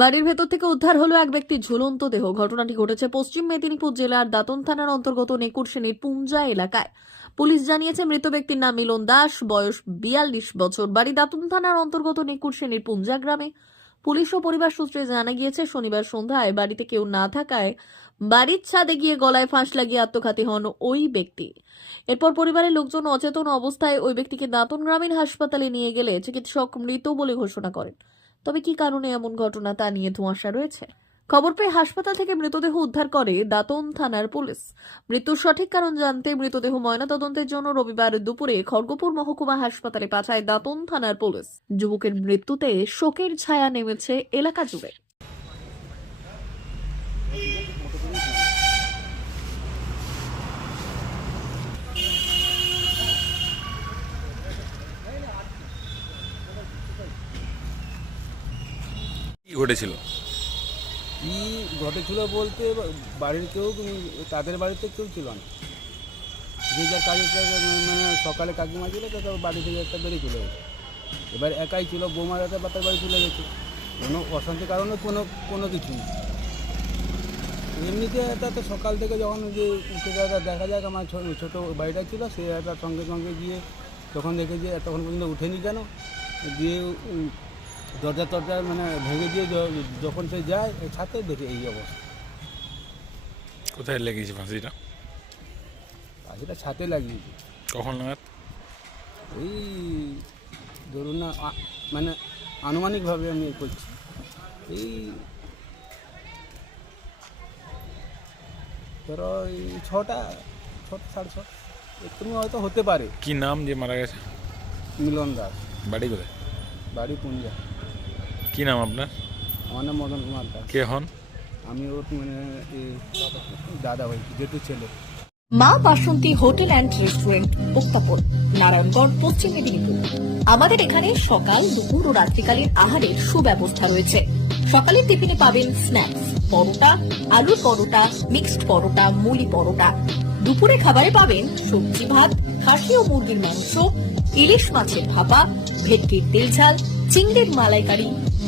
বাড়ির ভেতর থেকে উদ্ধার হলো এক ব্যক্তির ঝুলন্ত দেহ। ঘটনাটি ঘটেছে পশ্চিম মেদিনীপুর জেলার দাতন থানার অন্তর্গত নেকুর শ্রেণির পুঞ্জা এলাকায়। পুলিশ জানিয়েছে, মৃত ব্যক্তির নাম মিলন দাস, বয়স বিয়াল্লিশ বছর। বাড়ি দাতন থানার অন্তর্গত নেকুর শ্রেণির পুঞ্জা গ্রামে। পুলিশ ও পরিবার সূত্রে জানা গিয়েছে, শনিবার সন্ধ্যায় বাড়িতে কেউ না থাকায় বাড়ির ছাদে গিয়ে গলায় ফাঁস লাগিয়ে আত্মঘাতী হন ওই ব্যক্তি। এরপর পরিবারের লোকজন অচেতন অবস্থায় ওই ব্যক্তিকে দাঁতন গ্রামীণ হাসপাতালে নিয়ে গেলে চিকিৎসক মৃত বলে ঘোষণা করেন। তবে কি কারণে এমন ঘটনা তা নিয়ে ধোঁয়াশা রয়েছে? খবর পেয়ে হাসপাতাল থেকে মৃতদেহ উদ্ধার করে দাতন থানার পুলিশ। মৃত্যুর সঠিক কারণ জানতে মৃতদেহ ময়নাতদন্তের জন্য রবিবার দুপুরে খড়গপুর মহকুমা হাসপাতালে পাঠায় দাতন থানার পুলিশ। যুবকের মৃত্যুতে শোকের ছায়া নেমেছে এলাকা জুড়ে। ঘটেছিল? কি ঘটেছিল বলতে বাড়ির কেউ তাদের বাড়িতে কেউ ছিল না। যে যার কাজে মানে সকালে কাকিমা ছিল তো বাড়ি থেকে একটা বেরিয়ে চলে গেছে। এবার একাই ছিল বৌমার একটা বাতার বাড়ি চলে গেছে। কোনো অশান্তির কারণে কোনো কোনো কিছু নেই এমনিতে এটা তো সকাল থেকে যখন যে যাওয়া দেখা যাক, আমার ছোটো বাড়িটা ছিল, সে একটা সঙ্গে সঙ্গে গিয়ে তখন দেখে যে এতক্ষণ পর্যন্ত উঠেনি কেন, দিয়ে দরজা টরজা মানে ভেঙে দিয়ে যখন সে যায় এই ছাতে দেখে এই অবস্থা। কোথায় লেগেছে ফাঁসিটা? পাখিটা ছাতে লাগিয়েছে। কখন নাগাদ? ওই ধরুন না মানে আনুমানিকভাবে আমি করছি। এই ধরো এই ছটা ছটা সাড়ে ছটা একটু হয়তো হতে পারে। কি নাম যে মারা গেছে? মিলন দাস। বাড়ি কোথায়? বাড়ি পুঞ্জা। কি নাম আপনার? আমার নাম মদন কুমার দাস। কে হন? আমি ওর মানে দাদা ভাই যেটু ছেলে। Maa Basanti hotel and restaurant উত্তাপন Narayanganj Paschim Medinipur. আমাদের এখানে সকাল দুপুর ও রাত্রিকালীন আহারের সুব্যবস্থা রয়েছে। সকালের টিফিনে পাবেন স্ন্যাক্স পরোটা আলুর পরোটা মিক্সড পরোটা মুলি পরোটা। দুপুরে খাবারে পাবেন সবজি ভাত খাসি ও মুরগির মাংস ইলিশ মাছের ভাপা ভেটকির তেল ঝাল চিংড়ির মালাইকারি